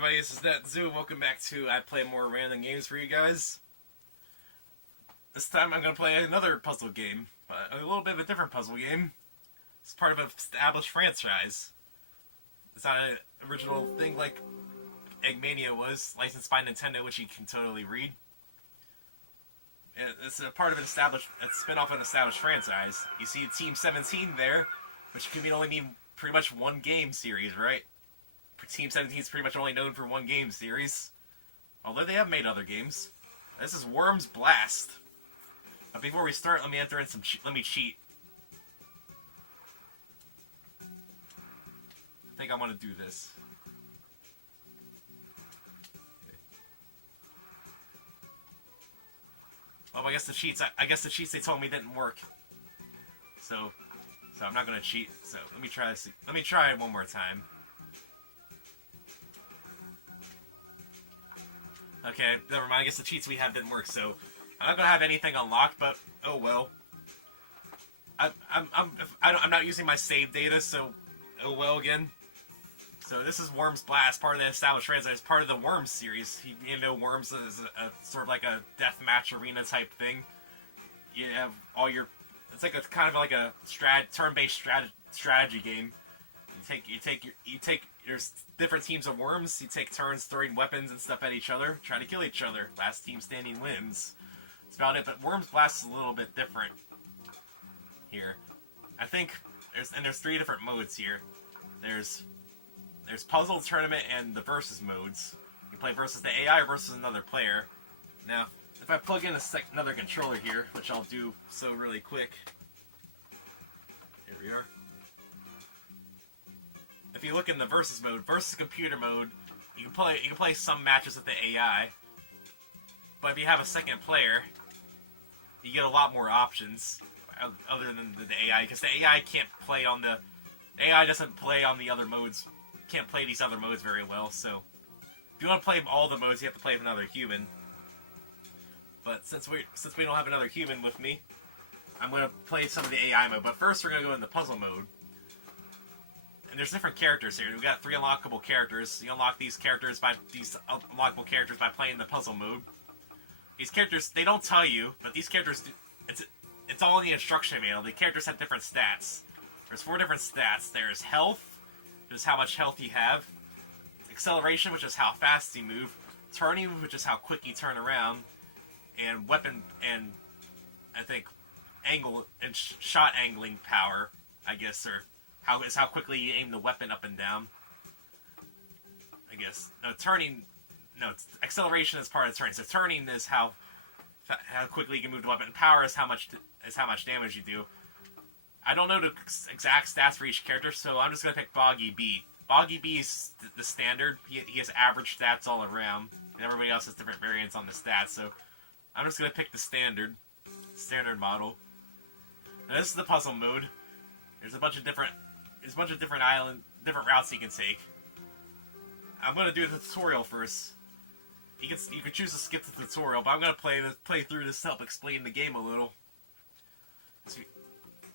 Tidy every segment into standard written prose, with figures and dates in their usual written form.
everybody, this is NetZoo. Welcome back to I Play More Random Games for you guys. This time I'm going to play another puzzle game, but a little bit of a different puzzle game. It's part of an established franchise. It's not an original thing like Eggmania was, licensed by Nintendo, which you can totally read. It's a part of a spin-off of an established franchise. You see Team 17 there, which can only mean pretty much one game series, right? Team 17 is pretty much only known for one game series, although they have made other games. This is Worms Blast. But before we start, let me enter in some. Let me cheat. I think I want to do this. Oh, I guess the cheats. I guess the cheats they told me didn't work. So I'm not gonna cheat. So let me try this. Let me try it one more time. Okay, never mind. I guess the cheats we had didn't work, so I'm not gonna have anything unlocked. But oh well. I'm not using my save data, so oh well again. So this is Worms Blast, part of the established franchise, part of the Worms series. You know, Worms is a sort of like a deathmatch arena type thing. You have all your. It's like a kind of like a turn-based strategy game. You take your different teams of worms. You take turns throwing weapons and stuff at each other, trying to kill each other. Last team standing wins. That's about it. But Worms Blast is a little bit different here. I think there's three different modes here. There's puzzle, tournament, and the versus modes. You play versus the AI or versus another player. Now, if I plug in another controller here, which I'll do so really quick. Here we are. If you look in the versus mode, versus computer mode, you can play some matches with the AI. But if you have a second player, you get a lot more options other than the AI, because the AI can't play on the AI doesn't play on the other modes. Can't play these other modes very well. So if you want to play all the modes, you have to play with another human. But since we don't have another human with me, I'm going to play some of the AI mode. But first, we're going to go in the puzzle mode. And there's different characters here. We've got 3 unlockable characters. You unlock these unlockable characters by playing the puzzle mode. These characters, they don't tell you, but these characters, it's all in the instruction manual. The characters have different stats. There's 4 different stats. There's health, which is how much health you have. Acceleration, which is how fast you move. Turning, which is how quick you turn around. And weapon, and I think angle and shot angling power, I guess, or how quickly you aim the weapon up and down. I guess acceleration is part of turning. So turning is how quickly you can move the weapon. Power is how much damage you do. I don't know the exact stats for each character, so I'm just gonna pick Boggy B. Boggy B is the standard. He has average stats all around, and everybody else has different variants on the stats. So I'm just gonna pick the standard model. Now this is the puzzle mode. There's a bunch of different different routes you can take. I'm gonna do the tutorial first. You can choose to skip the tutorial, but I'm gonna play through this to help explain the game a little.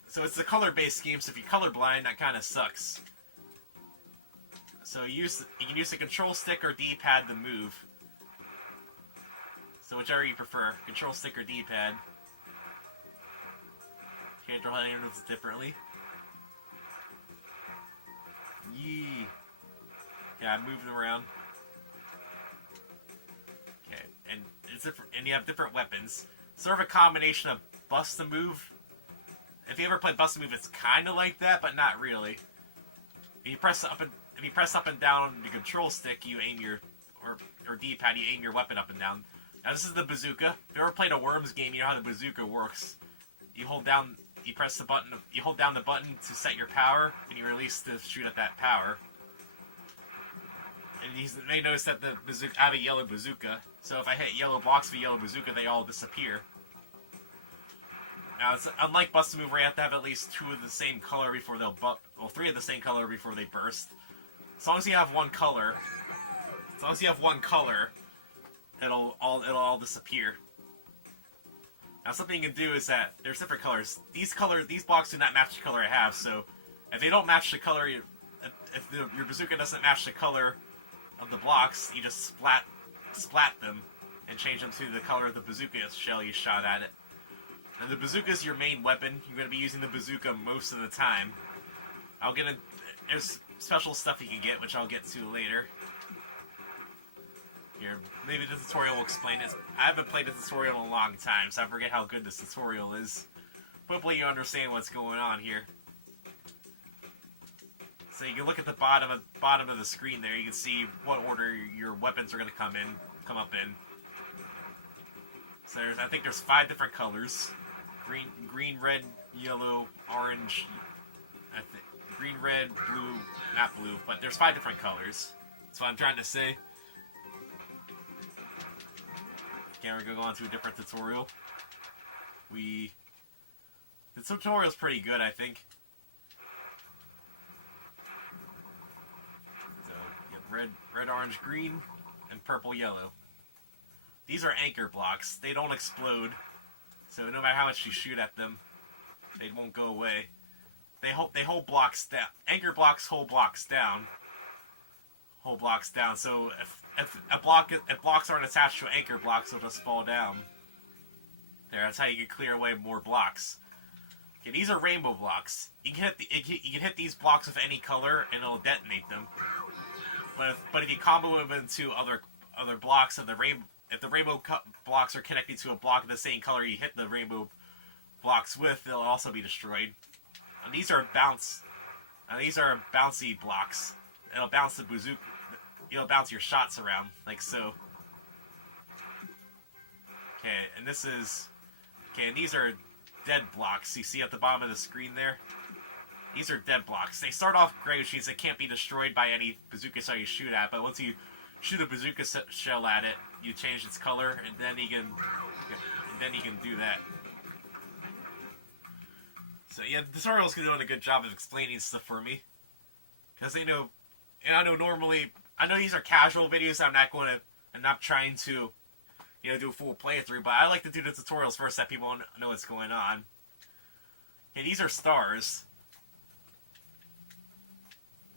So it's a color-based game, so if you're colorblind, that kind of sucks. So you can use the control stick or D-pad to move. So whichever you prefer, control stick or D-pad. Can't draw handles differently. Yee. Yeah, I moved them around. Okay, and it's different, and you have different weapons. Sort of a combination of bust and move. If you ever play bust and move, it's kind of like that, but not really. If you press up and down on the control stick, you aim or D-pad, you aim your weapon up and down. Now this is the bazooka. If you ever played a Worms game, you know how the bazooka works. You hold down the button to set your power, and you release to shoot at that power. And you may notice that the bazooka, I have a yellow bazooka, so if I hit yellow blocks with yellow bazooka, they all disappear. Now, it's unlike Bust and Move, where you have to have at least 2 of the same color before they'll 3 of the same color before they burst. As long as you have one color, it'll all disappear. Now, something you can do is that there's different colors. These blocks do not match the color I have, so if they don't match the color, if your bazooka doesn't match the color of the blocks, you just splat them and change them to the color of the bazooka shell you shot at it. And the bazooka is your main weapon. You're going to be using the bazooka most of the time. There's special stuff you can get, which I'll get to later. Here, maybe the tutorial will explain it. I haven't played the tutorial in a long time, so I forget how good this tutorial is. Hopefully you understand what's going on here. So you can look at the bottom of the screen there. You can see what order your weapons are going to come up in. So I think there's 5 different colors: green, red, yellow, orange. Green, red, blue, not blue, but there's 5 different colors. That's what I'm trying to say. Okay, we're gonna go on to a different tutorial. The tutorial's pretty good, I think. So, you have red, orange, green, and purple, yellow. These are anchor blocks. They don't explode, so no matter how much you shoot at them, they won't go away. They hold blocks down. Anchor blocks hold blocks down. So if blocks aren't attached to anchor blocks, they'll just fall down. There, that's how you can clear away more blocks. Okay, these are rainbow blocks. You can hit these blocks with any color, and it'll detonate them. But if you combo them into other blocks of the rainbow, if the rainbow blocks are connected to a block of the same color you hit the rainbow blocks with, they'll also be destroyed. And these are bouncy blocks. It'll bounce the bazooka. It'll bounce your shots around, like so. Okay, and these are dead blocks. You see at the bottom of the screen there? These are dead blocks. They start off gray, which means they can't be destroyed by any bazooka shell you shoot at, but once you shoot a bazooka shell at it, you change its color, and then you can do that. So yeah, the tutorial's doing a good job of explaining stuff for me, because I know these are casual videos. I'm not trying to, do a full playthrough, but I like to do the tutorials first so that people know what's going on. Okay, these are stars.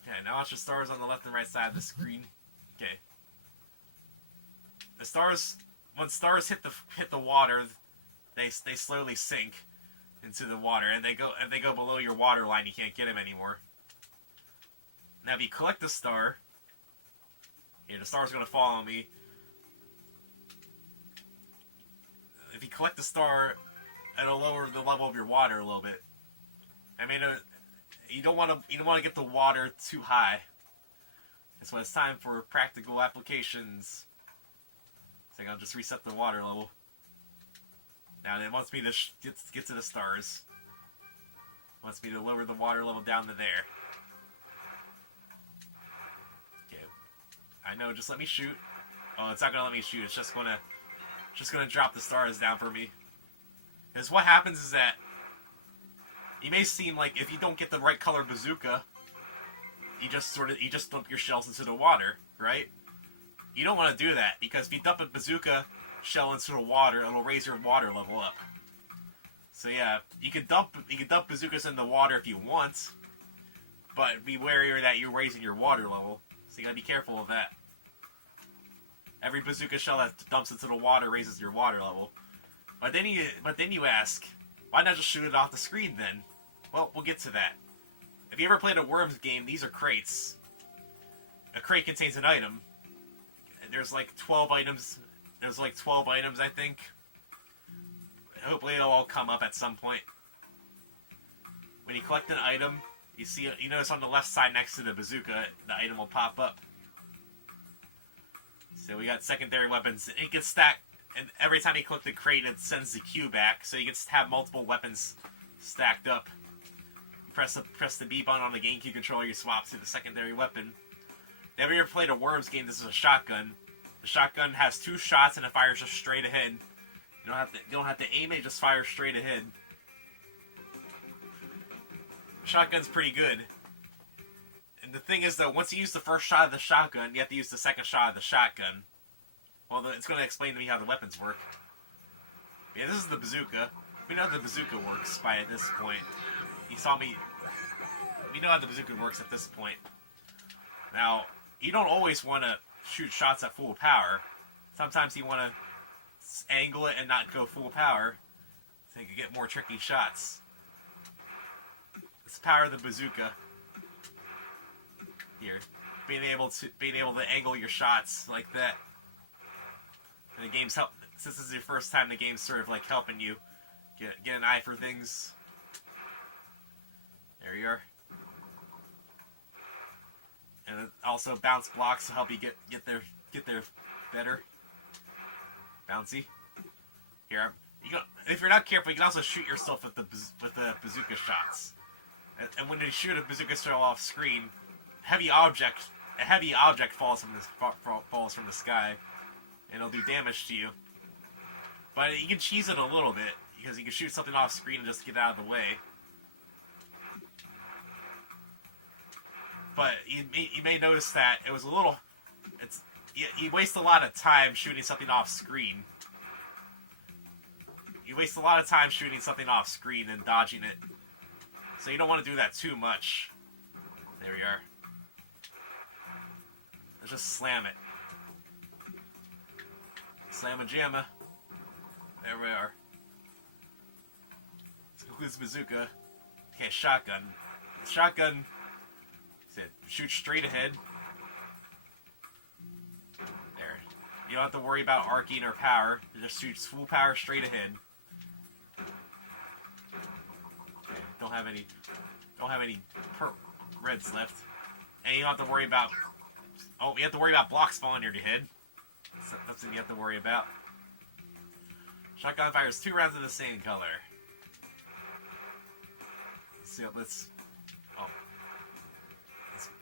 Okay, now watch the stars on the left and right side of the screen. Okay. The stars, when stars hit the water, they slowly sink into the water, and they go below your water line. You can't get them anymore. Now, if you collect the star, the star's going to fall on me. If you collect the star, it'll lower the level of your water a little bit. I mean, you don't want to get the water too high. That's why it's time for practical applications. So I'll just reset the water level. Now it wants me to get to the stars. It wants me to lower the water level down to there. Okay, I know. Just let me shoot. Oh, it's not gonna let me shoot. It's just gonna drop the stars down for me. Because what happens is that it may seem like if you don't get the right color bazooka, you just dump your shells into the water, right? You don't want to do that, because if you dump a bazooka shell into the water, it'll raise your water level up. So yeah, you can dump bazookas in the water if you want, but be wary that you're raising your water level. So you gotta be careful of that. Every bazooka shell that dumps into the water raises your water level. But then you ask, why not just shoot it off the screen then? Well, we'll get to that. If you ever played a Worms game, these are crates. A crate contains an item. There's like 12 items. There's like 12 items, I think. Hopefully it'll all come up at some point. When you collect an item, you notice on the left side next to the bazooka, the item will pop up. So we got secondary weapons. It gets stacked, and every time you collect the crate, it sends the queue back, so you can have multiple weapons stacked up. Press the B button on the Gamecube controller, you swap to the secondary weapon. If you ever played a Worms game, this is a shotgun. The shotgun has 2 shots and it fires just straight ahead. You don't have to aim it, just fire straight ahead. The shotgun's pretty good. And the thing is, though, once you use the first shot of the shotgun, you have to use the second shot of the shotgun. Well, it's going to explain to me how the weapons work. Yeah, this is the bazooka. We know how the bazooka works by at this point. You saw me. We know how the bazooka works at this point. Now, you don't always want to shoot shots at full power. Sometimes you want to angle it and not go full power, so you can get more tricky shots. It's the power of the bazooka. Here, being able to angle your shots like that. And the game's since this is your first time, the game's sort of like helping you get an eye for things. There you are. And also bounce blocks to help you get there better. Bouncy. Here, if you're not careful, you can also shoot yourself with the bazooka shots. And when you shoot a bazooka shell off screen, a heavy object falls from the sky, and it'll do damage to you. But you can cheese it a little bit, because you can shoot something off screen and just get out of the way. But you may notice that it was a little... You waste a lot of time shooting something off screen. You waste a lot of time shooting something off screen and dodging it. So you don't want to do that too much. There we are. Let's just slam it. Slam-a-jamma. There we are. This concludes bazooka. Okay, shotgun. Shotgun... Shoot straight ahead. There. You don't have to worry about arcing or power. It just shoots full power straight ahead. Okay, don't have any reds left. And you don't have to worry about... Oh, you have to worry about blocks falling near your head. That's what you have to worry about. Shotgun fires 2 rounds of the same color. Let's see, let's...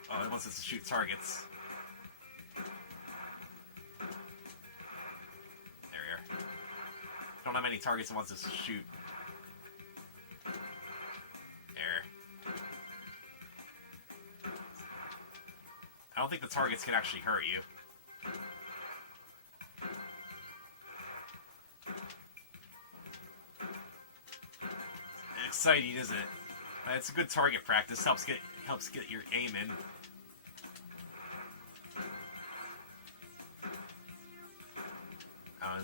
Oh, it wants us to shoot targets. There we are. Don't have any targets it wants us to shoot. There. I don't think the targets can actually hurt you. Exciting, isn't it? It's a good target practice. Helps get your aim in.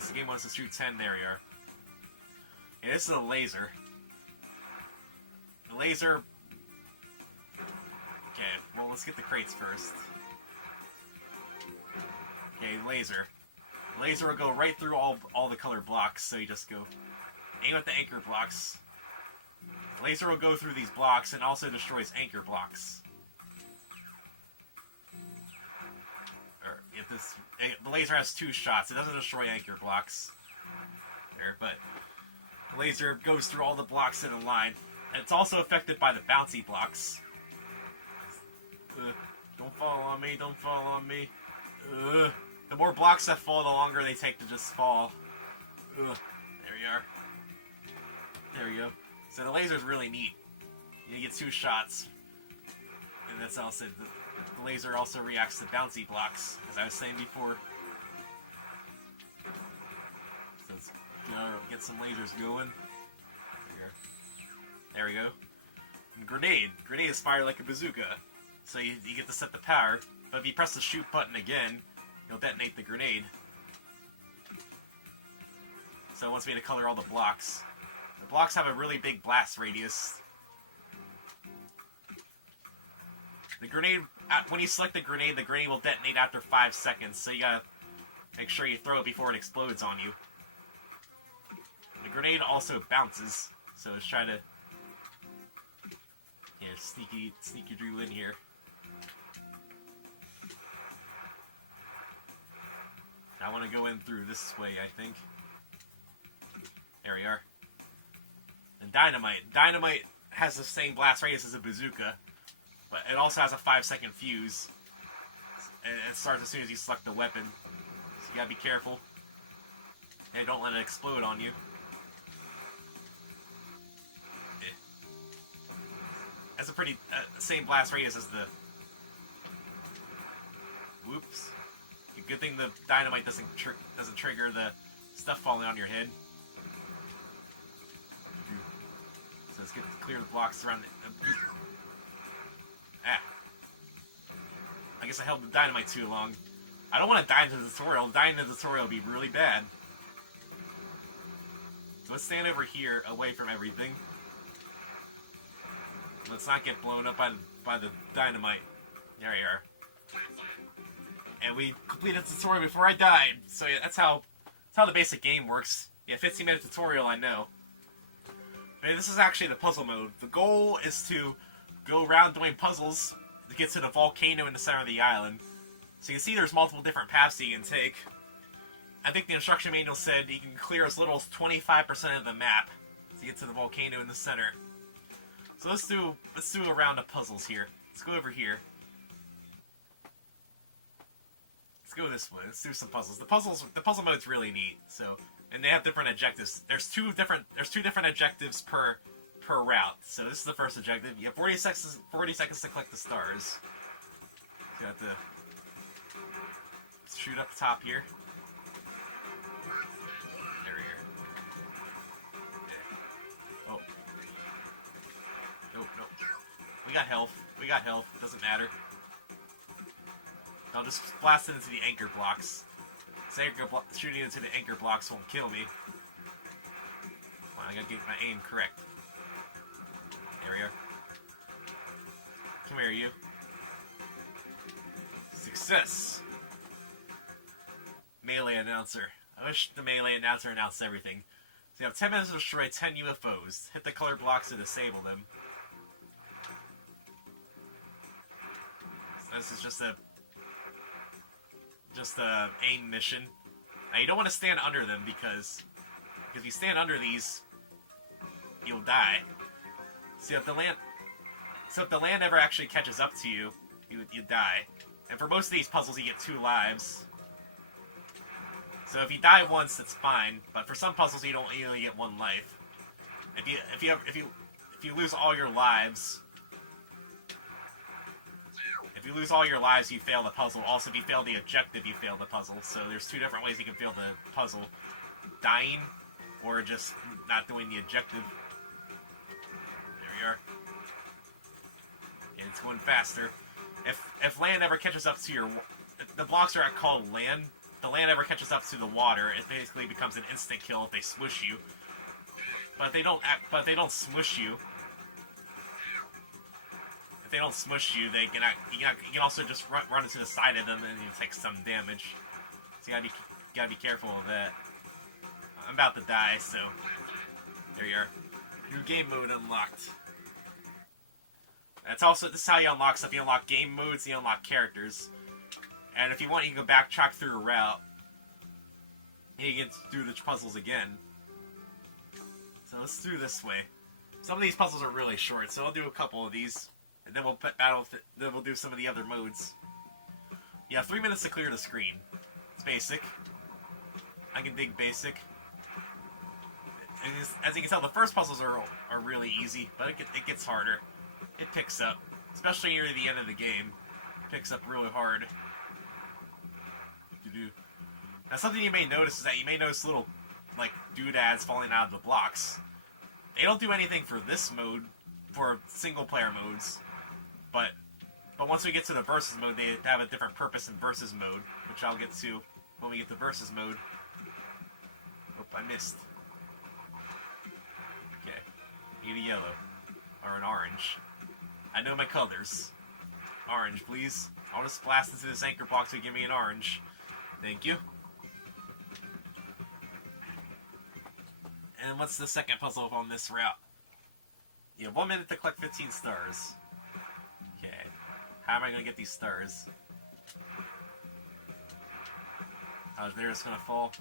This game wants to shoot 10. There you are. Yeah, this is a laser. The laser... Okay, well, let's get the crates first. Okay, laser. The laser will go right through all the colored blocks, so you just go... Aim at the anchor blocks. The laser will go through these blocks and also destroys anchor blocks. The laser has 2 shots. It doesn't destroy anchor blocks. There, but the laser goes through all the blocks in a line. And it's also affected by the bouncy blocks. Don't fall on me, don't fall on me. The more blocks that fall, the longer they take to just fall. There we are. There we go. So the laser's really neat. You get 2 shots. And that's also... The laser also reacts to bouncy blocks, as I was saying before. So let's get some lasers going. There we go. And grenade. Grenade is fired like a bazooka. So you get to set the power, but if you press the shoot button again, you'll detonate the grenade. So it wants me to color all the blocks. The blocks have a really big blast radius. The grenade, when you select the grenade will detonate after 5 seconds, so you gotta make sure you throw it before it explodes on you. The grenade also bounces, so let's try to sneaky Drew in here. I want to go in through this way, I think. There we are. And dynamite. Dynamite has the same blast radius as a bazooka, but it also has a 5-second fuse. And it starts as soon as you select the weapon. So you gotta be careful. And don't let it explode on you. That's a pretty... same blast radius as the... Whoops. Good thing the dynamite doesn't trigger the stuff falling on your head. So let's clear the blocks around the... I guess I held the dynamite too long. I don't want to die into the tutorial. Dying in the tutorial would be really bad. So let's stand over here, away from everything. Let's not get blown up by the dynamite. There we are. And we completed the tutorial before I died. So yeah, that's how the basic game works. Yeah, 15-minute tutorial, I know. But this is actually the puzzle mode. The goal is to go around doing puzzles to get to the volcano in the center of the island. So you can see there's multiple different paths that you can take. I think the instruction manual said you can clear as little as 25% of the map to get to the volcano in the center. So let's do a round of puzzles here. Let's go over here. Let's go this way. Let's do some puzzles. The puzzle mode's really neat. So, and they have different objectives. There's two different objectives per route. So this is the first objective. You have 40 seconds to collect the stars. So you have to shoot up the top here. There we are. Yeah. Oh. Nope. We got health. Doesn't matter. I'll just blast it into the anchor blocks. Shooting into the anchor blocks won't kill me. Come on, I gotta get my aim correct. There we are. Come here, you. Success! Melee announcer. I wish the melee announcer announced everything. So you have 10 minutes to destroy 10 UFOs. Hit the color blocks to disable them. So this is just a aim mission. Now you don't want to stand under them because if you stand under these, you'll die. So if the land ever actually catches up to you, you die. And for most of these puzzles, you get 2 lives. So if you die once, that's fine. But for some puzzles, you only get 1 life. If you lose all your lives. If you lose all your lives, you fail the puzzle. Also, if you fail the objective, you fail the puzzle. So there's 2 different ways you can fail the puzzle. Dying, or just not doing the objective. There we are. And it's going faster. If land ever catches up to the blocks are called land. If the land ever catches up to the water, it basically becomes an instant kill if they smush you. But if they don't smush you, they don't smush you, you can also just run into the side of them and you take some damage. So you gotta be careful of that. I'm about to die, so there you are. New game mode unlocked. This is how you unlock stuff. You unlock game modes, you unlock characters. And if you want, you can go backtrack through a route. And you can do the puzzles again. So let's do this way. Some of these puzzles are really short, so I'll do a couple of these. And then we'll do some of the other modes. You have 3 minutes to clear the screen. It's basic. I can dig basic. As you can tell, the first puzzles are really easy, but it gets harder. It picks up, especially near the end of the game. It picks up really hard. Now, something you may notice is that you may notice little doodads falling out of the blocks. They don't do anything for this mode, for single player modes. But once we get to the versus mode, they have a different purpose in versus mode, which I'll get to when we get to versus mode. Oh, I missed. Okay. Need a yellow. Or an orange. I know my colors. Orange, please. I'll just blast into this anchor box to give me an orange. Thank you. And what's the second puzzle on this route? You have 1 minute to collect 15 stars. Okay. How am I going to get these stars? They're just going to fall.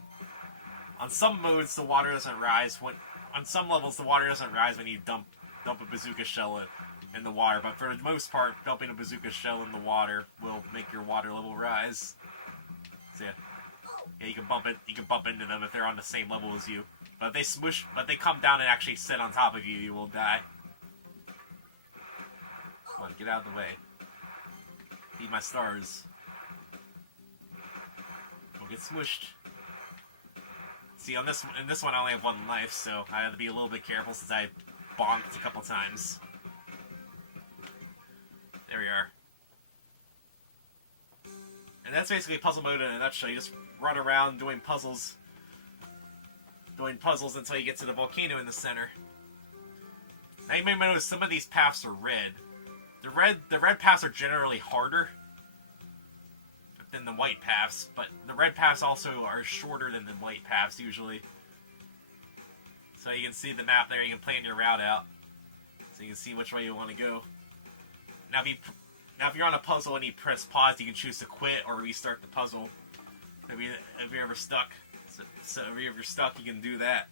On some modes, the water doesn't rise. On some levels, the water doesn't rise when you dump a bazooka shell in the water. But for the most part, dumping a bazooka shell in the water will make your water level rise. So yeah, you can bump it. You can bump into them if they're on the same level as you. But if they come down and actually sit on top of you, you will die. Come on, get out of the way. Need my stars. Don't get smushed. See, in this one I only have 1 life, so I have to be a little bit careful since I bonked a couple times. There we are. And that's basically puzzle mode in a nutshell. You just run around doing puzzles until you get to the volcano in the center. Now you may notice some of these paths are red. The red paths are generally harder than the white paths, but the red paths also are shorter than the white paths usually. So you can see the map there, you can plan your route out. So you can see which way you want to go. Now if you're on a puzzle and you press pause, you can choose to quit or restart the puzzle. If you're ever stuck. So if you're stuck, you can do that.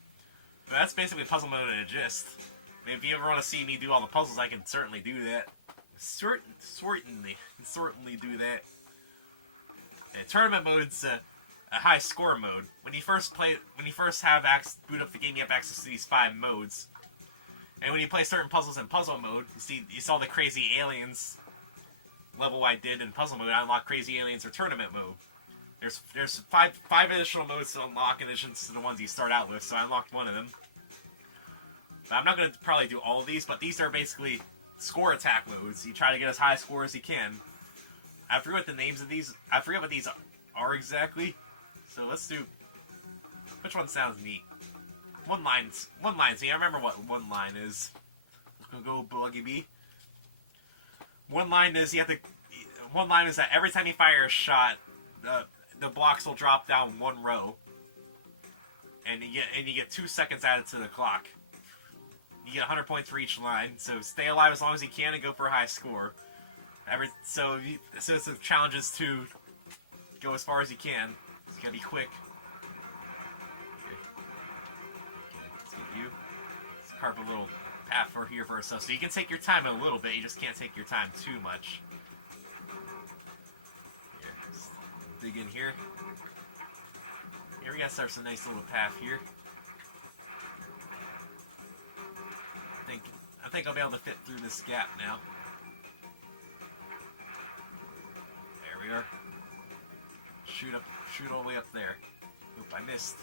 But that's basically puzzle mode in a gist. I mean, if you ever want to see me do all the puzzles, I can certainly do that. Certainly do that. And tournament mode's a high score mode. When you first boot up the game, you have access to these 5 modes. And when you play certain puzzles in puzzle mode, you saw the crazy aliens level I did in puzzle mode. I unlocked crazy aliens for tournament mode. There's five additional modes to unlock in addition to the ones you start out with, so I unlocked one of them. But I'm not going to probably do all of these, but these are basically score attack modes. You try to get as high a score as you can. I forget what the names of these... I forget what these are exactly. So let's do... Which one sounds neat? One line's neat. I remember what one line is. Let's go Buggy B. One line is that every time you fire a shot, the blocks will drop down 1 row, and you get 2 seconds added to the clock. You get 100 points for each line, so stay alive as long as you can and go for a high score. So the challenge is to go as far as you can. So you gotta be quick. Let's get you. Let's carve a little path here for ourselves. So you can take your time a little bit. You just can't take your time too much. Dig in here. Here we gotta start some nice little path here. I think I'll be able to fit through this gap now. There we are. Shoot all the way up there. Oop, I missed.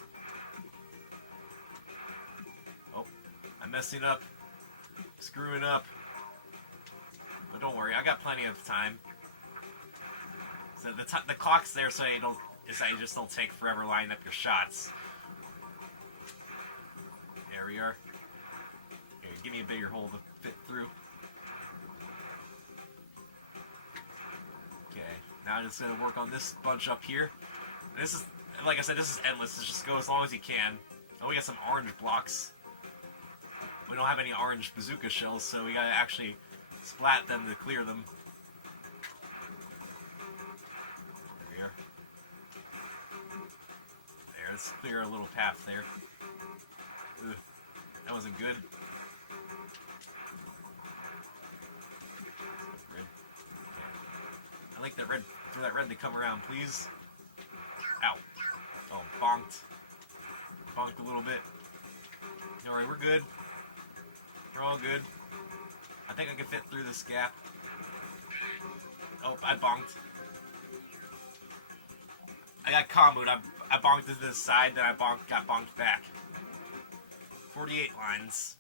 Oh, I'm messing up. Screwing up. But don't worry, I got plenty of time. So the clock's there so you just don't take forever lining up your shots. There we are. Here, give me a bigger hole to fit through. Okay, now I'm just gonna work on this bunch up here. This is, like I said, this is endless. Just go as long as you can. Oh, we got some orange blocks. We don't have any orange bazooka shells, so we gotta actually splat them to clear them. Let's clear a little path there. Ugh, that wasn't good. Red. Okay. I like that red. For that red to come around, please. Ow. Oh, bonked. Bonked a little bit. Alright, we're good. We're all good. I think I can fit through this gap. Oh, I bonked. I got comboed. I bonked to this side, then I got bonked back. 48 lines.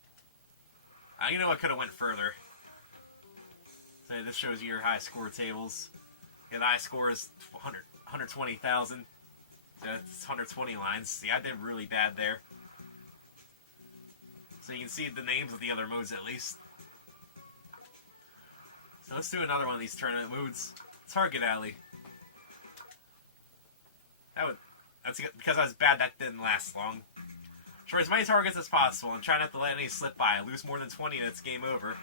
You know I could have went further. So this shows you your high score tables. Yeah, the high score is 120,000. So it's 120 lines. See, I did really bad there. So you can see the names of the other modes at least. So let's do another one of these tournament modes. Target Alley. That's because I was bad, that didn't last long. Try as many targets as possible and try not to let any slip by. Lose more than 20 and it's game over.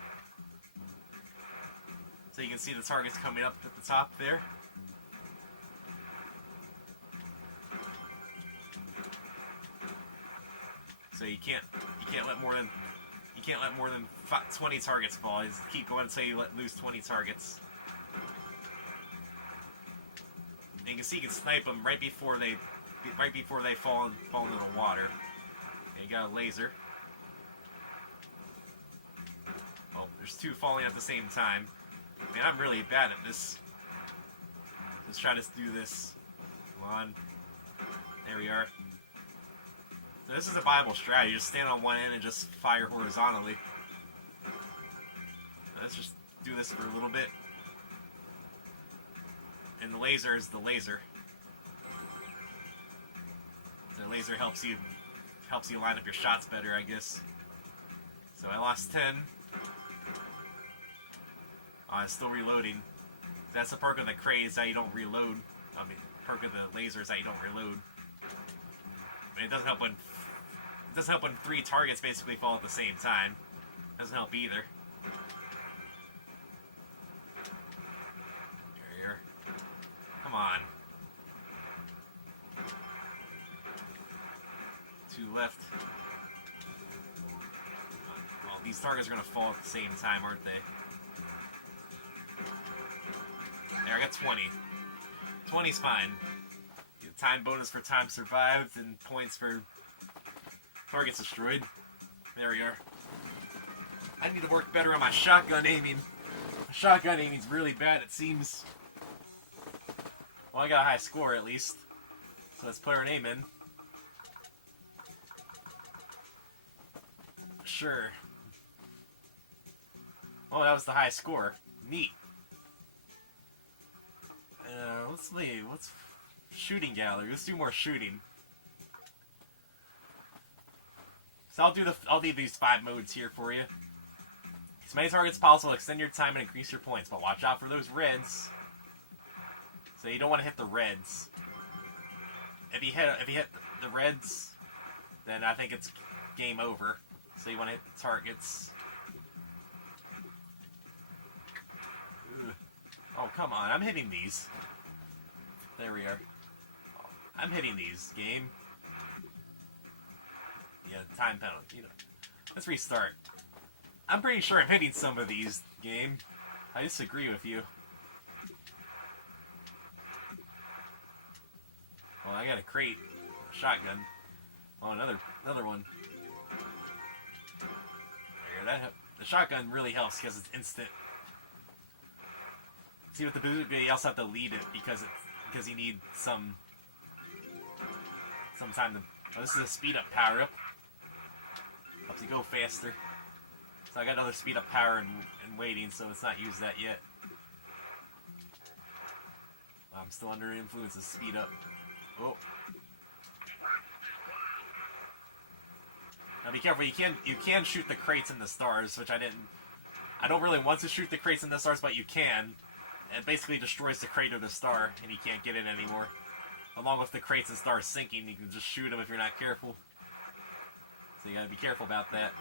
So you can see the targets coming up at the top there. So you can't let more than 20 targets fall. You just keep going until you lose 20 targets. And you can see you can snipe them right before they fall into the water. And you got a laser. Oh, there's 2 falling at the same time. Man, I'm really bad at this. Let's try to do this. Come on. There we are. So this is a viable strategy. Just stand on one end and just fire horizontally. Let's just do this for a little bit. And the laser is the laser. The laser helps you line up your shots better, I guess. So I lost 10. Oh, I'm still reloading. That's the perk of the crate, is that you don't reload. I mean, perk of the laser is that you don't reload. I mean, it doesn't help when 3 targets basically fall at the same time. Doesn't help either. Here. Come on. 2 left. Well, these targets are going to fall at the same time, aren't they? There, I got 20. 20's fine. Get time bonus for time survived and points for targets destroyed. There we are. I need to work better on my shotgun aiming. My shotgun aiming's really bad, it seems. Well, I got a high score at least. So let's put our name in. Sure. Oh, that was the high score. Neat. Let's leave. What's shooting gallery? Let's do more shooting. So I'll leave these 5 modes here for you. As many targets as possible, extend your time and increase your points, but watch out for those reds. So you don't want to hit the reds. If you hit the reds, then I think it's game over. So you want to hit the targets. Ugh. Oh, come on, I'm hitting these. There we are. Oh, I'm hitting these, game. Yeah, time penalty. Let's restart. I'm pretty sure I'm hitting some of these, game. I disagree with you. Well, I got a crate, a shotgun. Oh, another one. There, the shotgun really helps because it's instant. See, with the boot, you also have to lead it because you need some time to. Oh, this is a speed up power up. Helps you go faster. So I got another speed up power and waiting, so it's not used that yet. I'm still under influence of speed up. Oh. Now be careful. You can shoot the crates in the stars, which I didn't. I don't really want to shoot the crates in the stars, but you can. It basically destroys the crate or the star, and you can't get in anymore. Along with the crates and stars sinking, you can just shoot them if you're not careful. So you gotta be careful about that.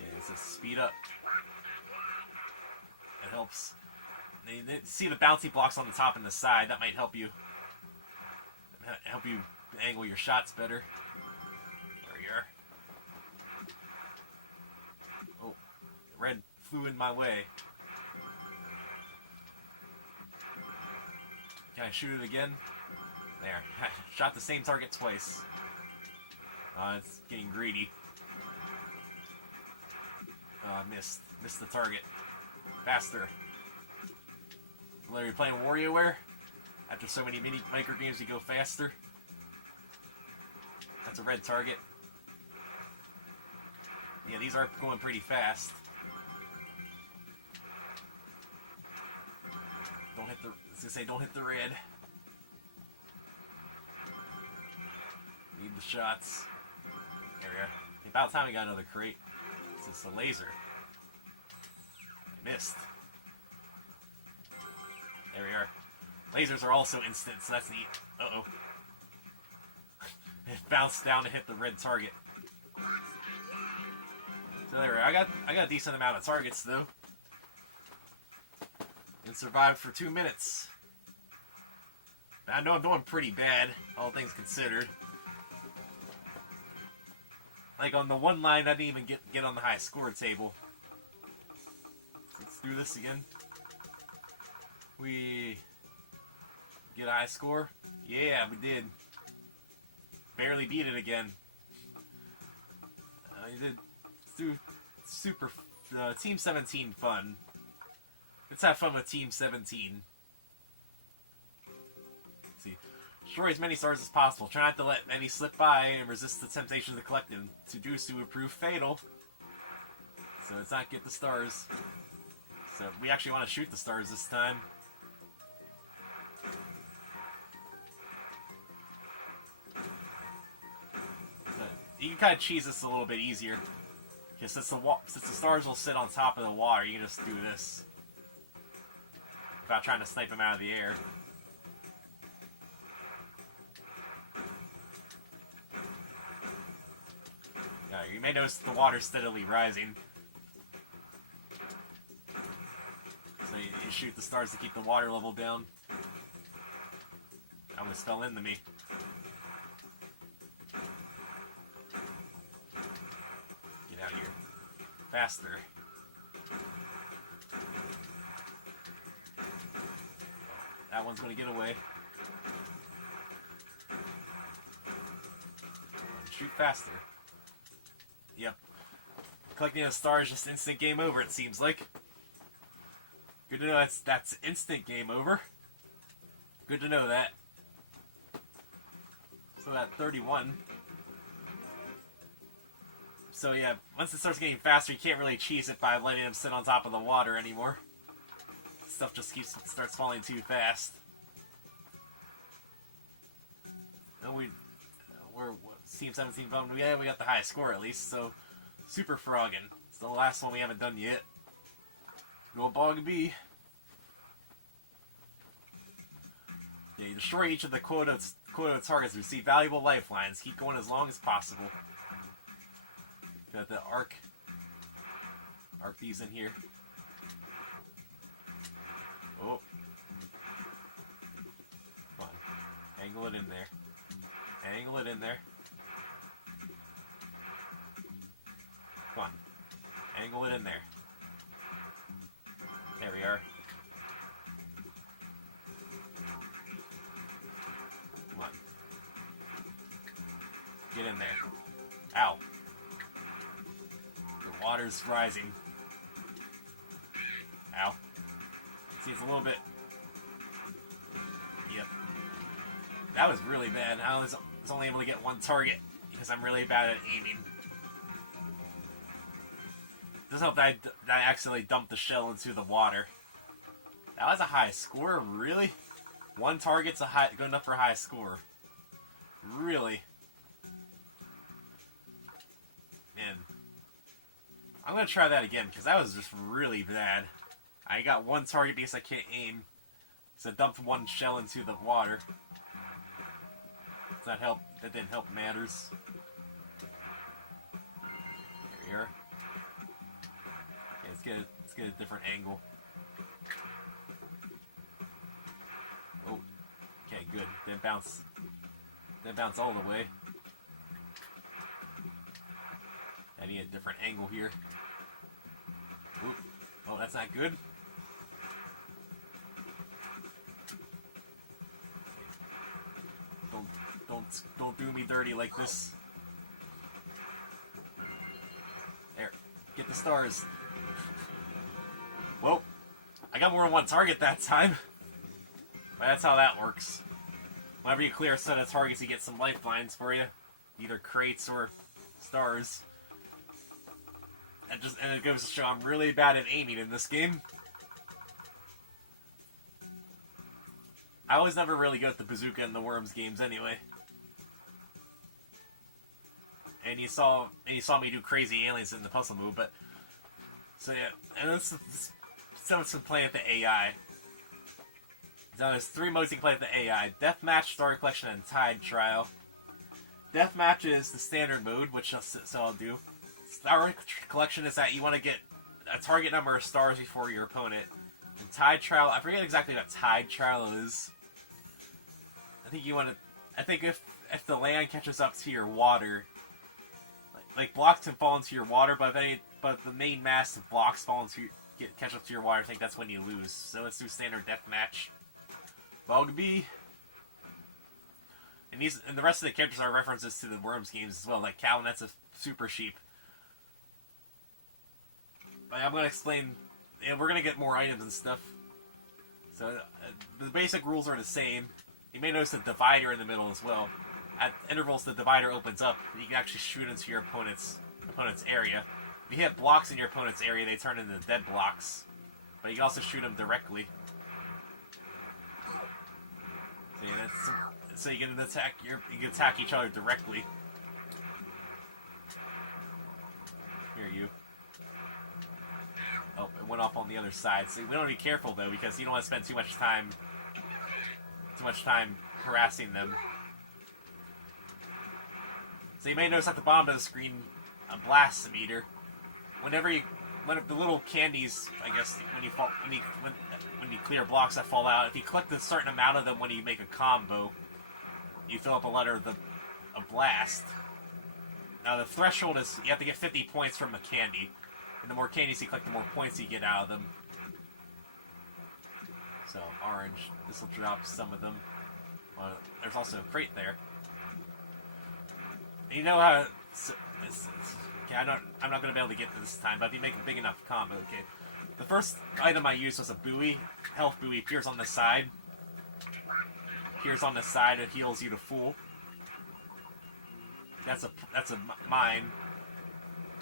Yeah, it's a speed up. It helps. See the bouncy blocks on the top and the side. That might help you. Help you angle your shots better. There you are. Oh, red flew in my way. Can I shoot it again? There. Shot the same target twice. It's getting greedy. Missed. Missed the target. Faster. Are you playing WarioWare? After so many micro games, you go faster. That's a red target. Yeah, these are going pretty fast. Don't hit the. I was gonna say, don't hit the red. Need the shots. There we are. About time we got another crate. It's a laser. I missed. There we are. Lasers are also instant, so that's neat. Uh-oh. It bounced down to hit the red target. So there we are. I got a decent amount of targets, though. And survived for 2 minutes. I know I'm doing pretty bad, all things considered. Like, on the one line, I didn't even get on the high score table. Let's do this again. We get a high score? Yeah, we did. Barely beat it again. You did. Let's do super Team 17 fun. Let's have fun with Team 17. Let's see. Destroy as many stars as possible. Try not to let any slip by and resist the temptation to collect them. To do so would prove fatal. So let's not get the stars. So we actually want to shoot the stars this time. you can kind of cheese this a little bit easier. Because since the stars will sit on top of the water, you can just do this. Without trying to snipe them out of the air. You may notice the water steadily rising. So you shoot the stars to keep the water level down. That almost fell into me. Get out of here. Faster. That one's gonna get away. Shoot faster. Yep. Collecting the stars is just instant game over, it seems like. Good to know that's instant game over. Good to know that. So that 31. So yeah, once it starts getting faster, you can't really cheese it by letting them sit on top of the water anymore. Stuff just starts falling too fast. No, we're Team 17 phone. We got the highest score at least, so Super Froggin'. It's the last one we haven't done yet. Go Bog B. Yeah, you destroy each of the quota targets to receive valuable lifelines. Keep going as long as possible. Got the arc these in here. Oh. Come on. Angle it in there. Angle it in there. Come on. Angle it in there. There we are. Come on. Get in there. Ow. The water's rising. Ow. See, it's a little bit... Yep. That was really bad. I was only able to get one target because I'm really bad at aiming. Doesn't help that I accidentally dumped the shell into the water. That was a high score, really? One target's good enough for a high score. Really? Man. I'm gonna try that again, because that was just really bad. I got one target because I can't aim. So I dumped one shell into the water. Does that help? That didn't help matters. There we are. Okay, let's get a different angle. Oh, okay, good. Didn't bounce all the way. I need a different angle here. Oop. Oh, that's not good. Don't do me dirty like this. There, get the stars. Well, I got more than one target that time. But that's how that works. Whenever you clear a set of targets, you get some lifelines for you. Either crates or stars. And it goes to show I'm really bad at aiming in this game. I was never really good at the bazooka in the Worms games anyway. And you saw me do crazy aliens in the puzzle move, but so yeah, and this someone's been playing with the AI. So there's 3 modes you can play with the AI: Deathmatch, Story Collection, and Tide Trial. Deathmatch is the standard mode, which I'll do. Story Collection is that you want to get a target number of stars before your opponent. And Tide Trial, I forget exactly what Tide Trial is. I think if the land catches up to your water, like blocks can fall into your water, but the main mass of blocks catch up to your water, I think that's when you lose. So let's do standard deathmatch. Bog B. And the rest of the characters are references to the Worms games as well, like Calvin, that's a super sheep. But I'm gonna explain, and we're gonna get more items and stuff. So the basic rules are the same. You may notice the divider in the middle as well. At intervals, the divider opens up. You can actually shoot into your opponent's area. If you hit blocks in your opponent's area, they turn into dead blocks. But you can also shoot them directly. So, yeah, so you can attack each other directly. Here, you. Oh, it went off on the other side. So we want to be careful though, because you don't want to spend too much time harassing them. So you may notice at the bottom of the screen a blast meter. When the little candies, I guess, when you clear blocks that fall out, if you collect a certain amount of them when you make a combo, you fill up a letter of a blast. Now the threshold is you have to get 50 points from a candy, and the more candies you collect, the more points you get out of them. So orange, this will drop some of them. There's also a crate there. And you know how? Okay, I'm not going to be able to get to this time, but if you make a big enough combo, okay. The first item I used was a buoy. Health buoy appears on the side. Appears on the side, it heals you to full. That's a mine.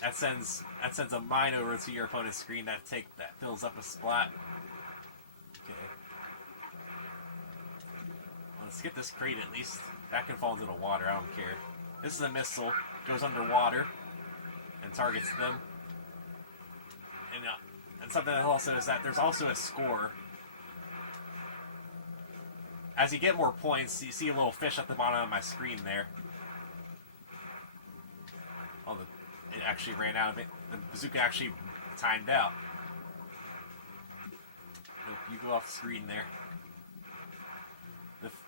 That sends a mine over to your opponent's screen that fills up a spot. Okay. Well, let's get this crate at least. That can fall into the water, I don't care. This is a missile, goes underwater and targets them. And something also is that there's also a score. As you get more points, you see a little fish at the bottom of my screen there. Oh, it actually ran out of it. The bazooka actually timed out. Nope, you go off the screen there.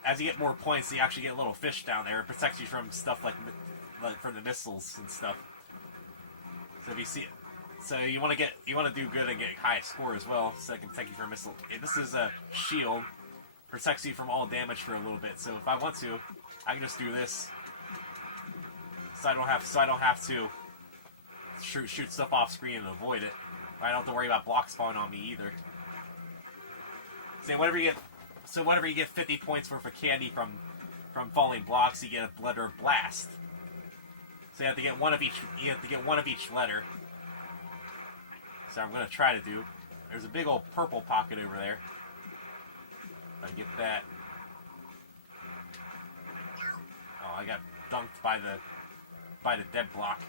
As you get more points, you actually get a little fish down there. It protects you from stuff like from the missiles and stuff. So if you see it, so you want to do good and get high score as well, so it can protect you from a missile. This is a shield, protects you from all damage for a little bit. So if I want to, I can just do this. So I don't have to shoot stuff off screen and avoid it. I don't have to worry about block spawn on me either. So whenever you get 50 points worth of candy from falling blocks, you get a letter of blast. So you have to get one of each. You have to get one of each letter. So I'm going to try to do. There's a big old purple pocket over there. If I get that. Oh, I got dunked by the dead block.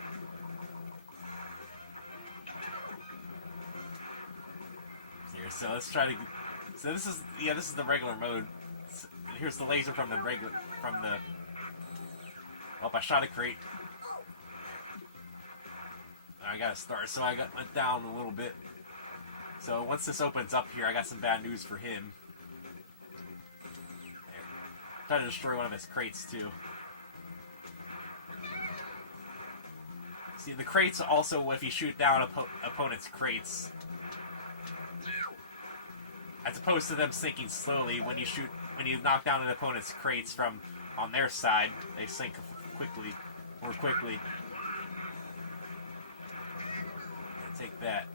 Here, so let's try to. So this is the regular mode. Here's the laser from the. Oh, I shot a crate. I gotta start. So went down a little bit. So once this opens up here, I got some bad news for him. There. Try to destroy one of his crates too. See, the crates also, if you shoot down opponent's crates, as opposed to them sinking slowly, when you knock down an opponent's crates from on their side, they sink more quickly. Take that.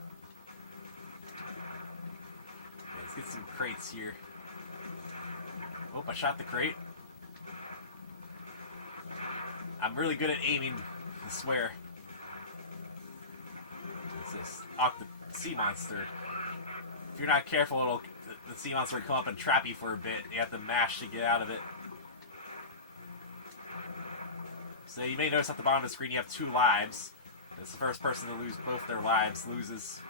Okay, let's get some crates here. Oh, I shot the crate. I'm really good at aiming, I swear. What's this? Sea monster. If you're not careful, the sea monster will come up and trap you for a bit. You have to mash to get out of it. So you may notice at the bottom of the screen you have 2 lives. It's the first person to lose both their lives loses.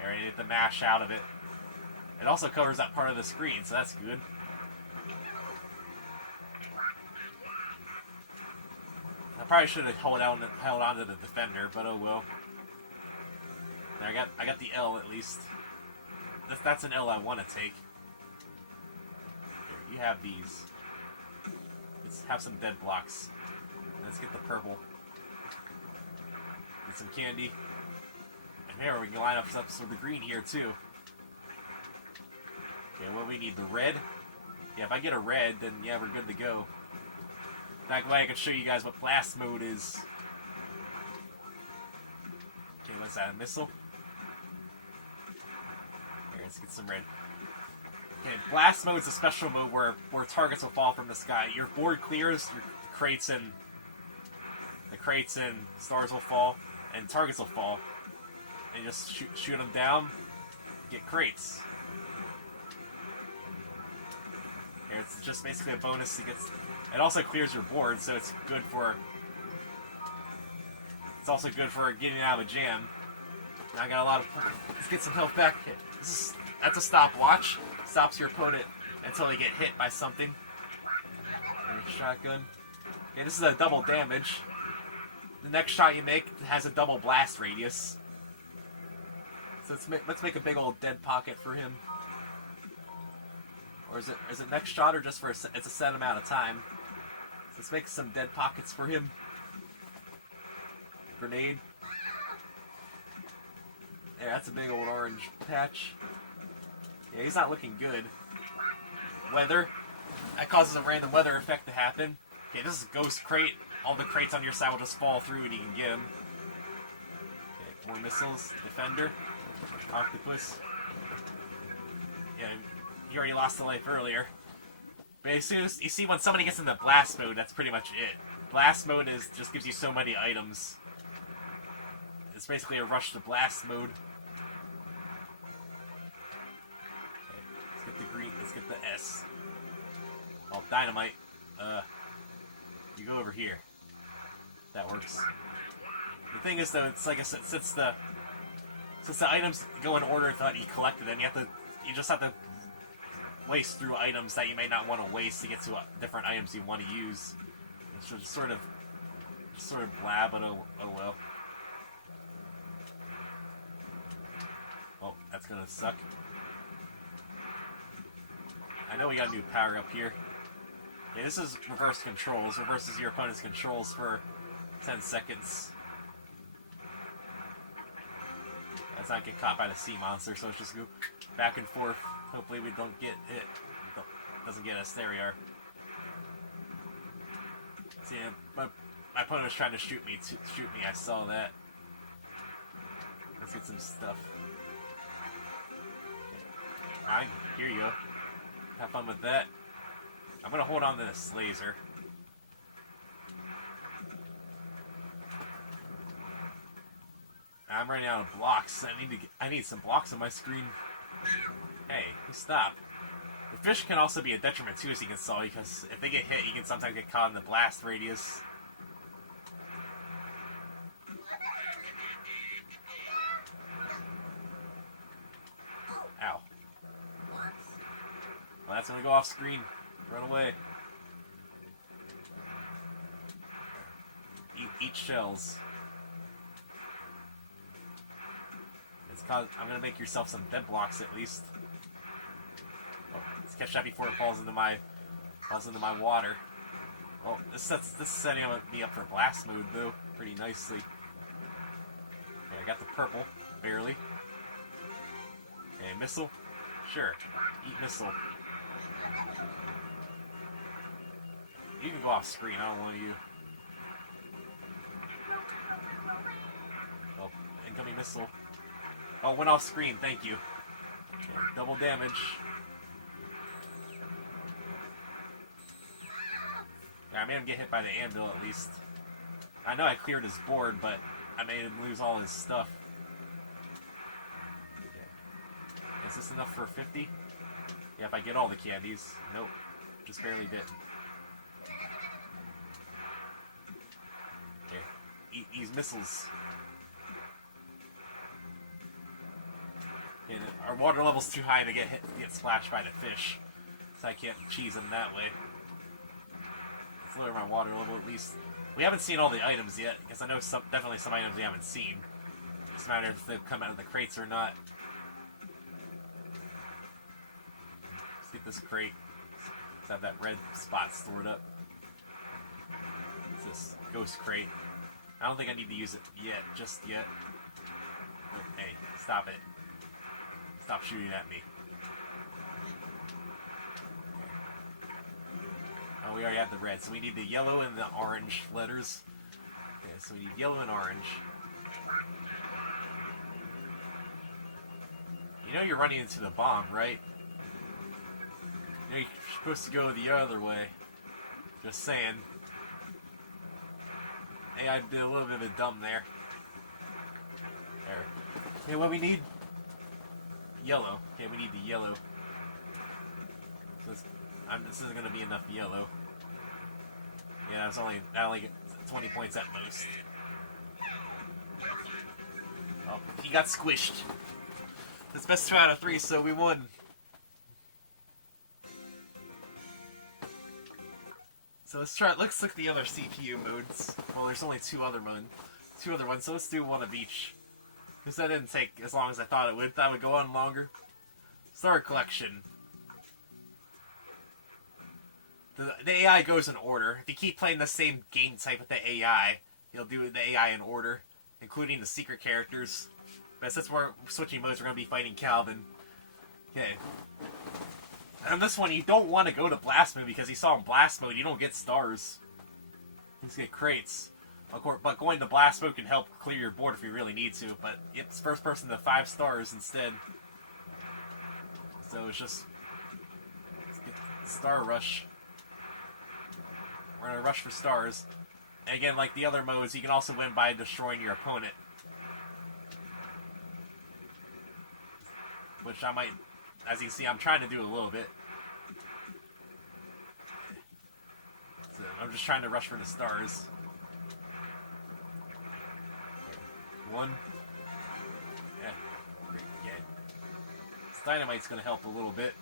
There, you have to mash out of it. It also covers that part of the screen, so that's good. I probably should have held on to the defender, but oh well. There, I got the L at least. That's an L I want to take. Here, you have these. Let's have some dead blocks. Let's get the purple. Get some candy. And there, we can line up some of the green here too. Okay, what we need? The red? Yeah, if I get a red, then yeah, we're good to go. That way I can show you guys what blast mode is. Okay, what's that? A missile? Here, let's get some red. Okay, blast mode is a special mode where targets will fall from the sky. Your board clears, your crates and stars will fall, and targets will fall. And you just shoot them down, get crates. Here, it's just basically a bonus to get. It also clears your board, so it's good for It's also good for getting out of a jam. Now I got a lot of... Let's get some health back. That's a stopwatch. Stops your opponent until they get hit by something. Shotgun. Okay, this is a double damage. The next shot you make has a double blast radius. So let's make a big old dead pocket for him. Or is it next shot or just for it's a set amount of time? Let's make some dead pockets for him. Grenade. Yeah, that's a big old orange patch. Yeah, he's not looking good. Weather. That causes a random weather effect to happen. Okay, this is a ghost crate. All the crates on your side will just fall through and you can get them. Okay, more missiles. Defender. Octopus. Yeah, you already lost a life earlier. But as soon as you see when somebody gets into blast mode, that's pretty much it. Blast mode just gives you so many items. It's basically a rush to blast mode. Okay, let's get the green. Let's get the S. Oh, dynamite. You go over here. That works. The thing is, though, it's like I said, since the items go in order that you collected them, you just have to waste through items that you may not want to waste to get to different items you want to use. It's just sort of blah, but oh well. Oh, that's gonna suck. I know we got a new power up here. Yeah, this is reverse controls. Reverses your opponent's controls for 10 seconds. Let's not get caught by the sea monster, so let's just go back and forth. Hopefully we don't get hit. Doesn't get us. There we are. See, my opponent was trying to shoot me. I saw that. Let's get some stuff. Alright, here you go. Have fun with that. I'm gonna hold on to this laser. I'm running out of blocks. I need some blocks on my screen. Hey, stop. The fish can also be a detriment too, as you can saw, because if they get hit, you can sometimes get caught in the blast radius. Ow. Well, that's gonna go off screen. Run away. Eat shells. I'm gonna make yourself some dead blocks at least. Oh, let's catch that before it falls into my water. Oh, this is setting me up for blast mode though, pretty nicely. Okay, I got the purple, barely. Okay, missile. Sure, eat missile. You can go off screen. I don't want you. Oh, incoming missile. Oh, went off screen, thank you. Okay, double damage. Yeah, I made him get hit by the anvil at least. I know I cleared his board, but I made him lose all his stuff. Okay. Is this enough for 50? Yeah, if I get all the candies. Nope. Just barely did. Okay. Eat these missiles. And our water level's too high to get splashed by the fish, so I can't cheese them that way. Let's lower my water level at least. We haven't seen all the items yet, because I know definitely some items we haven't seen. It's a matter if they've come out of the crates or not. Let's get this crate. Let's have that red spot stored up. It's this ghost crate. I don't think I need to use it yet, just yet. Oh, hey, stop it. Stop shooting at me. Okay. Oh, we already have the red, so we need the yellow and the orange letters. Okay, so we need yellow and orange. You know you're running into the bomb, right? You know you're supposed to go the other way. Just saying. Hey, I did a little bit of a dumb there. There. Okay, what we need? Yellow. Okay, we need the yellow. This isn't going to be enough yellow. Yeah, that only gets 20 points at most. Oh, he got squished. It's best 2 out of 3, so we won. So let's try. Let's look at the other CPU modes. Well, there's only two other ones. So let's do one of each. Because that didn't take as long as I thought it would. That would go on longer. Star collection. The AI goes in order. If you keep playing the same game type with the AI, he'll do the AI in order, including the secret characters. But since we're switching modes, we're going to be fighting Calvin. Okay. And this one, you don't want to go to Blast Mode because you saw in Blast Mode, you don't get stars. You just get crates. Of course, but going to Blast Mode can help clear your board if you really need to. But it's first person to 5 stars instead. So it's just let's get the Star Rush. We're going to rush for stars. And again, like the other modes, you can also win by destroying your opponent. Which I might, as you can see, I'm trying to do a little bit. So I'm just trying to rush for the stars. 1. Yeah. Yeah. This dynamite's going to help a little bit.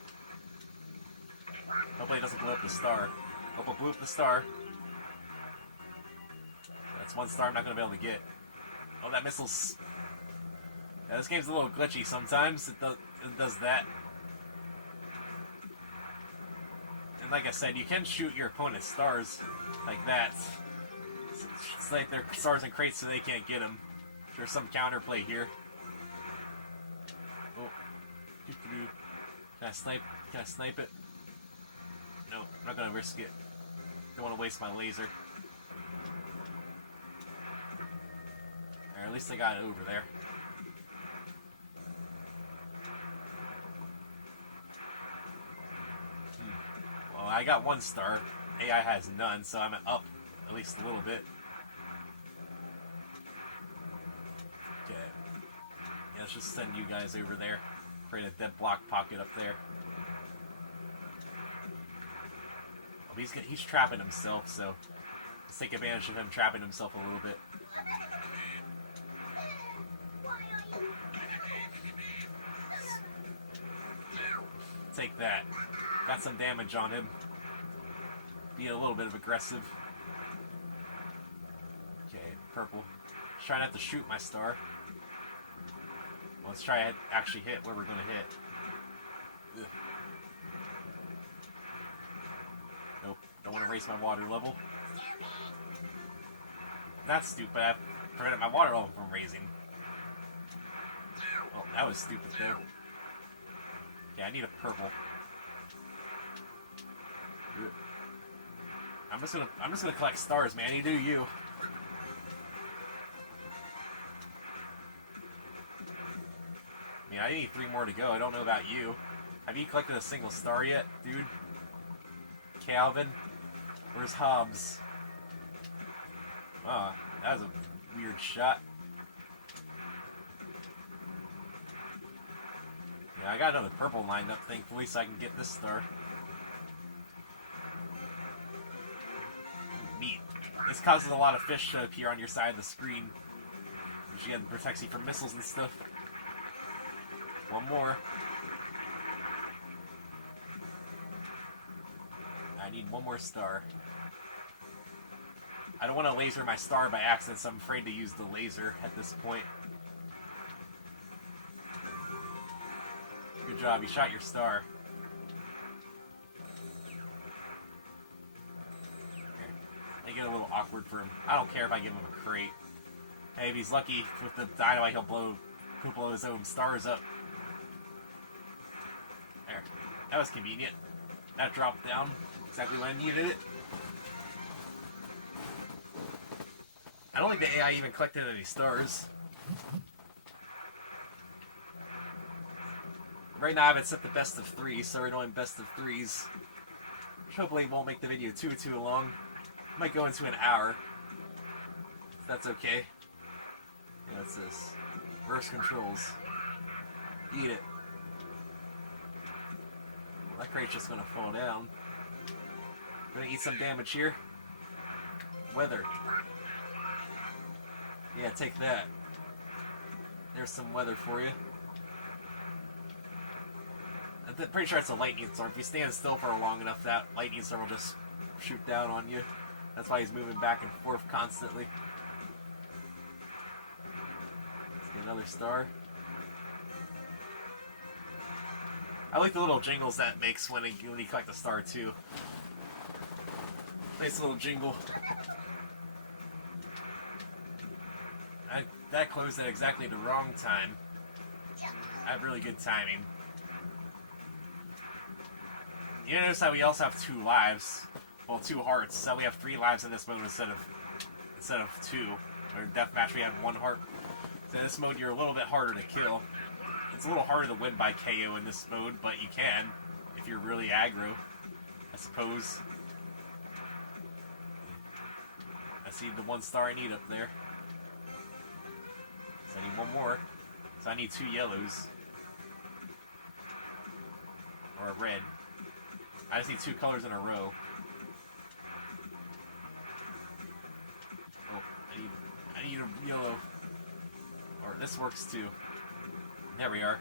Hopefully it doesn't blow up the star. Hope it blew up the star. That's 1 star I'm not going to be able to get. Oh, that missile's... Yeah, this game's a little glitchy sometimes. It does that. And like I said, you can shoot your opponent's stars like that. It's like they're stars and crates so they can't get them. There's some counterplay here. Oh. Can I snipe? Can I snipe it? No, I'm not going to risk it. Don't want to waste my laser. Or at least I got it over there. Well, I got 1 star. AI has none, so I'm up at least a little bit. Okay. Yeah, let's just send you guys over there. Create a dead block pocket up there. Oh, he's trapping himself, so let's take advantage of him trapping himself a little bit. Take that. Got some damage on him. Being a little bit of aggressive. Okay, purple. Try not to shoot my star. Well, let's try to actually hit where we're going to hit. Ugh. Nope, don't want to raise my water level. That's stupid. I prevented my water level from raising. Well, that was stupid though. Yeah, I need a purple. I'm just gonna collect stars, man. You do you. I mean, I need 3 more to go. I don't know about you. Have you collected a single star yet, dude? Calvin? Where's Hobbs? Oh, that was a weird shot. Yeah, I got another purple lined up, thankfully, so I can get this star. Neat. This causes a lot of fish to appear on your side of the screen, which again protects you from missiles and stuff. 1 more. I need 1 more star. I don't want to laser my star by accident, so I'm afraid to use the laser at this point. Good job, you shot your star. They get a little awkward for him. I don't care if I give him a crate. Hey, if he's lucky with the dynamite, he'll blow his own stars up. There. That was convenient. That dropped down exactly when I needed it. I don't think the AI even collected any stars. Right now I have it set to best of 3, so we're doing best of 3s. Which hopefully won't make the video too long. Might go into an hour. If that's okay. Yeah, what's this? Reverse controls. Eat it. Well, that crate's just gonna fall down. Gonna eat some damage here. Weather. Yeah, take that. There's some weather for you. I'm pretty sure it's a lightning storm. If you stand still for long enough, that lightning storm will just shoot down on you. That's why he's moving back and forth constantly. Let's get another star. I like the little jingles that makes when you collect a star too. Nice little jingle. That closed at exactly the wrong time. I have really good timing. You notice how we also have 2 lives. Well, 2 hearts. So we have 3 lives in this mode instead of 2. Where deathmatch we had 1 heart. So in this mode you're a little bit harder to kill. It's a little harder to win by KO in this mode, but you can if you're really aggro, I suppose. I see the 1 star I need up there. So I need 1 more. So I need 2 yellows. Or a red. I just need 2 colors in a row. Oh, I need a yellow. Or this works too. There we are.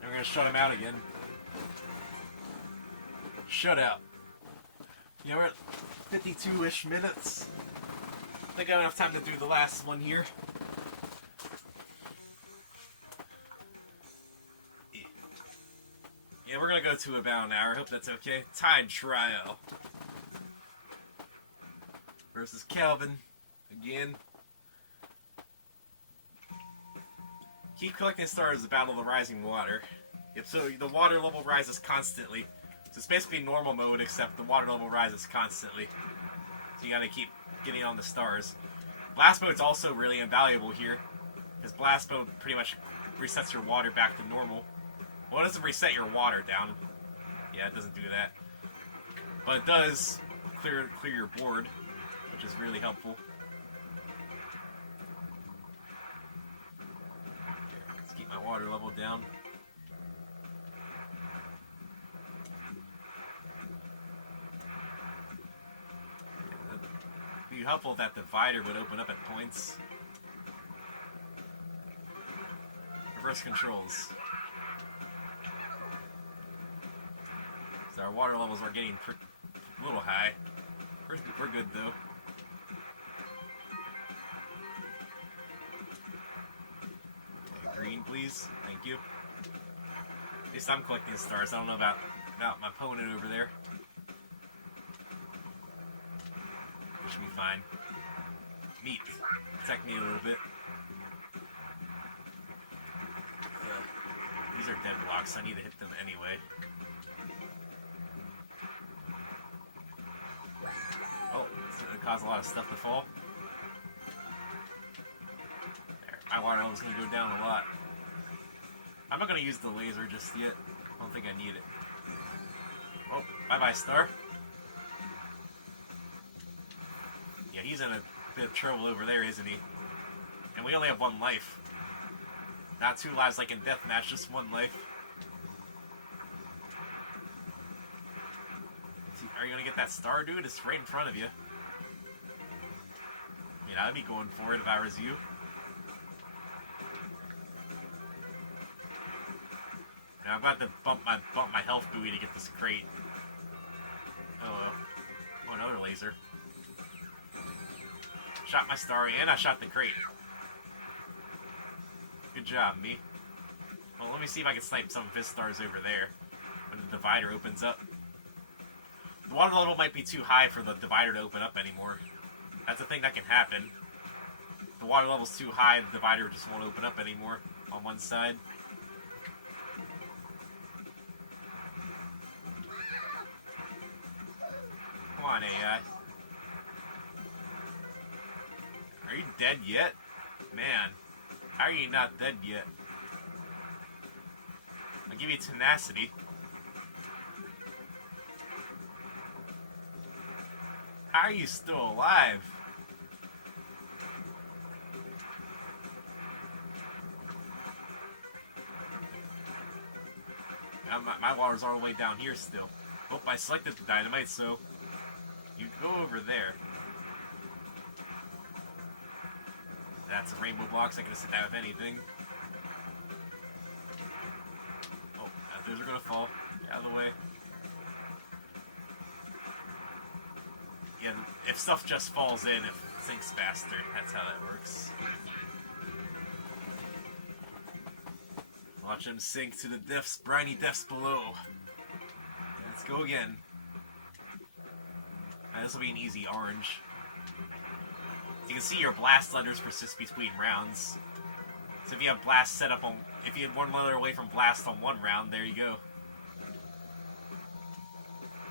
And we're gonna shut him out again. Shut out. Yeah, we're at 52-ish minutes. I think I have enough time to do the last one here. Yeah, we're gonna go to about an hour. I hope that's okay. Time trial. Versus Calvin. Again. Keep collecting stars in the Battle of the Rising Water. Yep, so the water level rises constantly. So it's basically normal mode, except the water level rises constantly. So you gotta keep getting on the stars. Blast mode's also really invaluable here, because blast mode pretty much resets your water back to normal. Well, it doesn't reset your water down. Yeah, it doesn't do that. But it does clear your board, which is really helpful. Let's keep my water level down. It'd be helpful if that divider would open up at points. Reverse controls. So our water levels are getting a little high. We're good though. Okay, green please. Thank you. At least I'm collecting stars. I don't know about my opponent over there. Should be fine. Meat. Protect me a little bit. These are dead blocks. I need to hit them anyway. Oh, it's going to cause a lot of stuff to fall. There. My water level's going to go down a lot. I'm not going to use the laser just yet. I don't think I need it. Oh, bye-bye, star. Yeah, he's in a bit of trouble over there, isn't he? And we only have 1 life. Not 2 lives like in deathmatch, just 1 life. Are you gonna get that star, dude? It's right in front of you. I mean, I'd be going for it if I was you. Now I'm about to bump my health buoy to get this crate. Oh, another laser. Shot my star and I shot the crate. Good job, me. Well, let me see if I can snipe some of his stars over there when the divider opens up. The water level might be too high for the divider to open up anymore. That's a thing that can happen. If the water level's too high, the divider just won't open up anymore on one side. Come on, AI. Are you dead yet? Man, how are you not dead yet? I'll give you tenacity. How are you still alive? My water's all the way down here still. Oh, I selected the dynamite, so you go over there. That's a rainbow blocks. I can just hit that with anything. Oh, those are gonna fall. Get out of the way. Yeah, if stuff just falls in, it sinks faster. That's how that works. Watch him sink to the depths, briny depths below. Let's go again. This will be an easy orange. You can see your blast letters persist between rounds. So if you have blast set up on, if you have one letter away from blast on one round, there you go.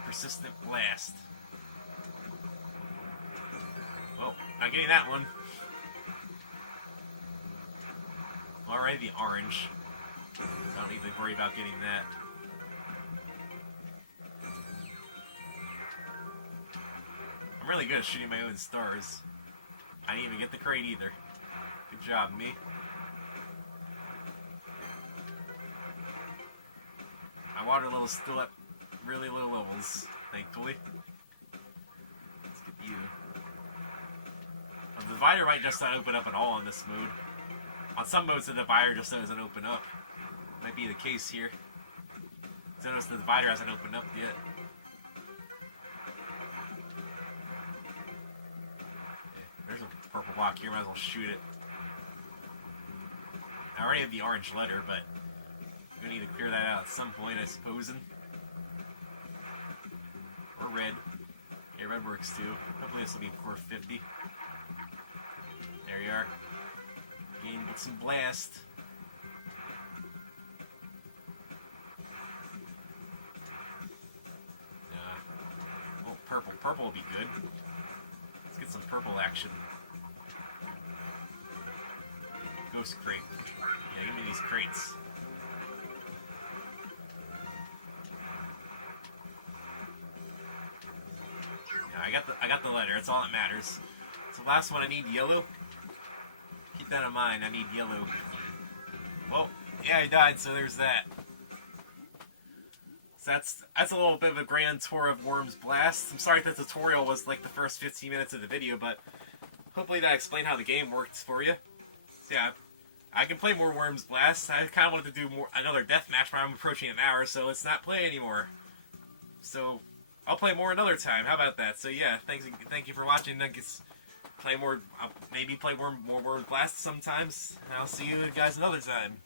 Persistent blast. Well, not getting that one. Alright, the orange. So I don't need to worry about getting that. I'm really good at shooting my own stars. I didn't even get the crate either. Good job, me. My water level's still at really low levels, thankfully. Let's get you. The divider might just not open up at all in this mode. On some modes, the divider just doesn't open up. Might be the case here. Notice the divider hasn't opened up yet. There's a purple block here, might as well shoot it. I already have the orange letter, but I'm gonna need to clear that out at some point, I suppose. Or red. Yeah, red works too. Hopefully this will be 450. There you are. Game with some blast. Oh, purple. Purple will be good. Let's get some purple action. Ghost crate. Yeah, give me these crates. Yeah, I got the letter. That's all that matters. So last one, I need yellow. Keep that in mind. I need yellow. Well, yeah, I died, so there's that. So that's a little bit of a grand tour of Worms Blast. I'm sorry if the tutorial was like the first 15 minutes of the video, but hopefully that explained how the game works for you. So yeah, I can play more Worms Blast. I kind of wanted to do another deathmatch, but I'm approaching an hour, so let's not play anymore. So I'll play more another time. How about that? So yeah, thank you for watching. I guess play more, maybe play more Worms Blast sometimes. And I'll see you guys another time.